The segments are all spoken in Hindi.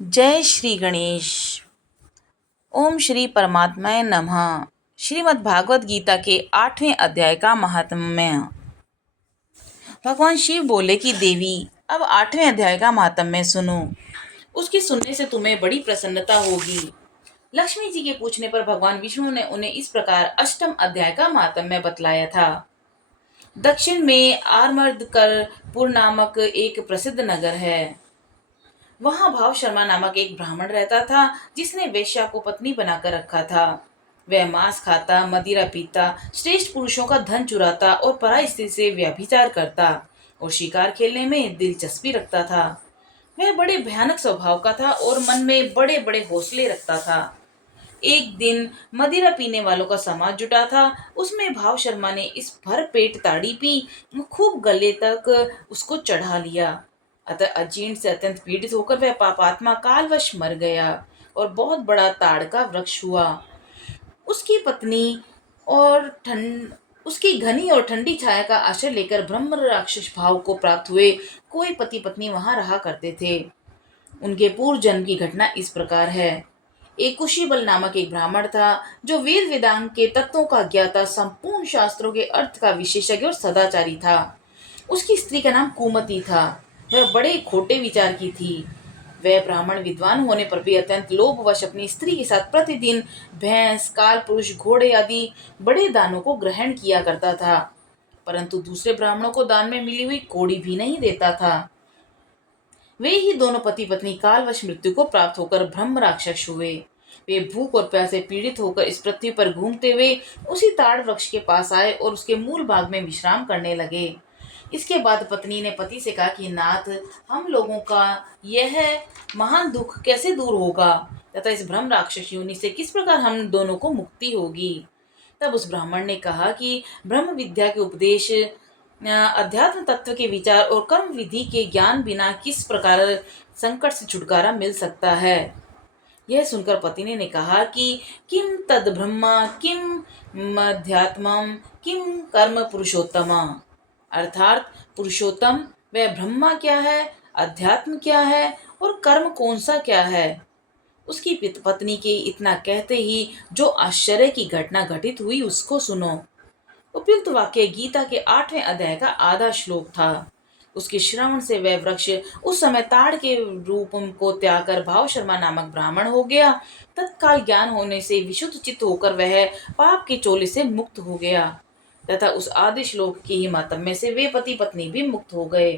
जय श्री गणेश। ओम श्री परमात्माय नमः। श्रीमद् भागवत गीता के 8वें अध्याय का महात्म्य। भगवान शिव बोले कि देवी, अब 8वें अध्याय का महात्म्य सुनो। उसकी सुनने से तुम्हें बड़ी प्रसन्नता होगी। लक्ष्मी जी के पूछने पर भगवान विष्णु ने उन्हें इस प्रकार अष्टम अध्याय का महात्म्य बतलाया था। दक्षिण में आर्मर्दकरपुर नामक एक प्रसिद्ध नगर है। वहां भाव शर्मा नामक एक ब्राह्मण रहता था, जिसने वेश्या को पत्नी बनाकर रखा था। वह मांस खाता, मदिरा पीता, श्रेष्ठ पुरुषों का धन चुराता और पराई स्त्री से व्यभिचार करता और शिकार खेलने में दिलचस्पी रखता था। वह बड़े भयानक स्वभाव का था और मन में बड़े बड़े हौसले रखता था। एक दिन मदिरा पीने वालों का समाज जुटा था। उसमें भाव शर्मा ने इस भर पेट ताड़ी पी, खूब गले तक उसको चढ़ा लिया। अतः अजीर्ण से अत्यंत पीड़ित होकर वह पापात्मा कालवश मर गया और बहुत बड़ा ताड़ का वृक्ष हुआ। उसकी पत्नी और ठंड उसकी घनी और ठंडी छाया का आश्रय लेकर ब्रह्म राक्षस भाव को प्राप्त हुए कोई पति पत्नी वहां रहा करते थे। उनके पूर्व जन्म की घटना इस प्रकार है। एक कुशीबल नामक एक ब्राह्मण था, जो वेद वेदांग के तत्वों का ज्ञाता, संपूर्ण शास्त्रों के अर्थ का विशेषज्ञ और सदाचारी था। उसकी स्त्री का नाम कुमति था। वह बड़े खोटे विचार की थी। वह ब्राह्मण विद्वान होने पर भी अत्यंत लोभवश अपनी स्त्री के साथ प्रतिदिन भैंस, काल पुरुष, घोड़े आदि बड़े दानों को ग्रहण किया करता था, परंतु दूसरे ब्राह्मणों को दान में मिली हुई कौड़ी भी नहीं देता था। वे ही दोनों पति पत्नी कालवश मृत्यु को प्राप्त होकर ब्रह्म राक्षस हुए। वे भूख और प्यास से पीड़ित होकर इस पृथ्वी पर घूमते हुए उसी ताड़ वृक्ष के पास आए और उसके मूल भाग में विश्राम करने लगे। इसके बाद पत्नी ने पति से कहा कि नाथ, हम लोगों का यह महान दुख कैसे दूर होगा तथा इस ब्रह्म राक्षस योनि से किस प्रकार हम दोनों को मुक्ति होगी। तब उस ब्राह्मण ने कहा कि ब्रह्म विद्या के उपदेश, अध्यात्म तत्व के विचार और कर्म विधि के ज्ञान बिना किस प्रकार संकट से छुटकारा मिल सकता है। यह सुनकर पति ने कहा कि किम तद ब्रह्मा, किम अध्यात्मम, किम कर्म पुरुषोत्तमा। अर्थात पुरुषोत्तम वह ब्रह्मा क्या है, अध्यात्म क्या है और कर्म कौन सा क्या है। उसकी पत्नी के इतना कहते ही जो आश्चर्य की घटना घटित हुई उसको सुनो। उपयुक्त वाक्य गीता के 8वें अध्याय का आधा श्लोक था। उसके श्रवण से वह वृक्ष उस समय ताड़ के रूप को त्याग कर भाव शर्मा नामक ब्राह्मण हो गया। तत्काल ज्ञान होने से विशुद्ध चित्त होकर वह पाप के चोले से मुक्त हो गया तथा उस आदि श्लोक के ही मातम्य से वे पति पत्नी भी मुक्त हो गए।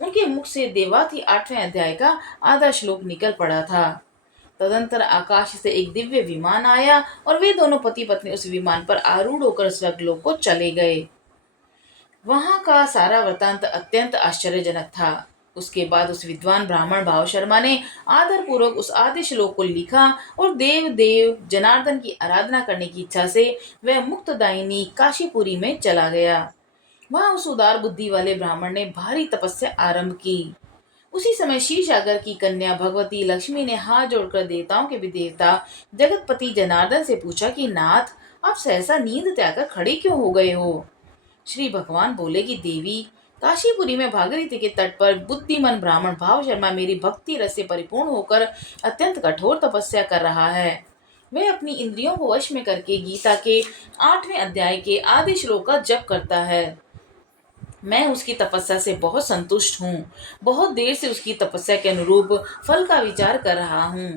उनके मुख से देवाति 8वें अध्याय का आधा श्लोक निकल पड़ा था। तदंतर आकाश से एक दिव्य विमान आया और वे दोनों पति पत्नी उस विमान पर आरूढ़ होकर स्वर्गलोक को चले गए। वहां का सारा वृतांत अत्यंत आश्चर्यजनक था। उसके बाद उस विद्वान ब्राह्मण भाव शर्मा ने आदर पूर्वक उस आदि श्लोक को लिखा और देव देव जनार्दन की आराधना करने की इच्छा से वह मुक्तदायिनी काशीपुरी में चला गया। वहां उस उदार बुद्धि वाले ब्राह्मण ने भारी तपस्या आरंभ की। उसी समय शीर्षागर की कन्या भगवती लक्ष्मी ने हाथ जोड़कर देवताओं के भी देवता जगतपति जनार्दन से पूछा कि नाथ, आप सहसा नींद त्याग कर खड़े क्यों हो गए हो। श्री भगवान बोले कि देवी, काशीपुरी में भागीरथी के तट पर बुद्धिमान ब्राह्मण भाव शर्मा मेरी भक्ति रस से परिपूर्ण होकर अत्यंत कठोर तपस्या कर रहा है। वह अपनी इंद्रियों को वश में करके गीता के 8वें अध्याय के आदि श्लोक का जप करता है। मैं उसकी तपस्या से बहुत संतुष्ट हूँ। बहुत देर से उसकी तपस्या के अनुरूप फल का विचार कर रहा हूँ।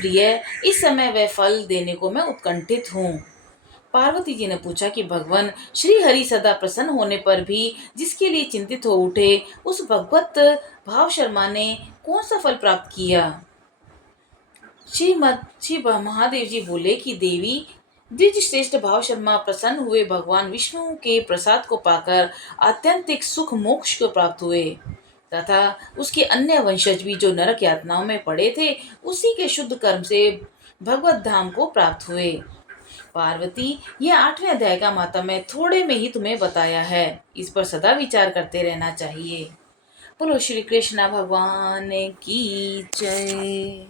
प्रिय, इस समय वह फल देने को मैं उत्कंठित हूँ। पार्वती जी ने पूछा कि भगवान श्री हरि सदा प्रसन्न होने पर भी जिसके लिए चिंतित हो उठे, उस भगवत भाव शर्मा ने कौन सा फल प्राप्त किया। श्री महादेव जी बोले कि देवी, द्विज श्रेष्ठ भाव शर्मा प्रसन्न हुए भगवान विष्णु के प्रसाद को पाकर आत्यंतिक सुख मोक्ष को प्राप्त हुए तथा उसके अन्य वंशज भी जो नरक यातनाओं में पड़े थे, उसी के शुद्ध कर्म से भगवत धाम को प्राप्त हुए। पार्वती, यह 8वें अध्याय का महात्म्य थोड़े में ही तुम्हें बताया है। इस पर सदा विचार करते रहना चाहिए। बोलो श्री कृष्ण भगवान की जय।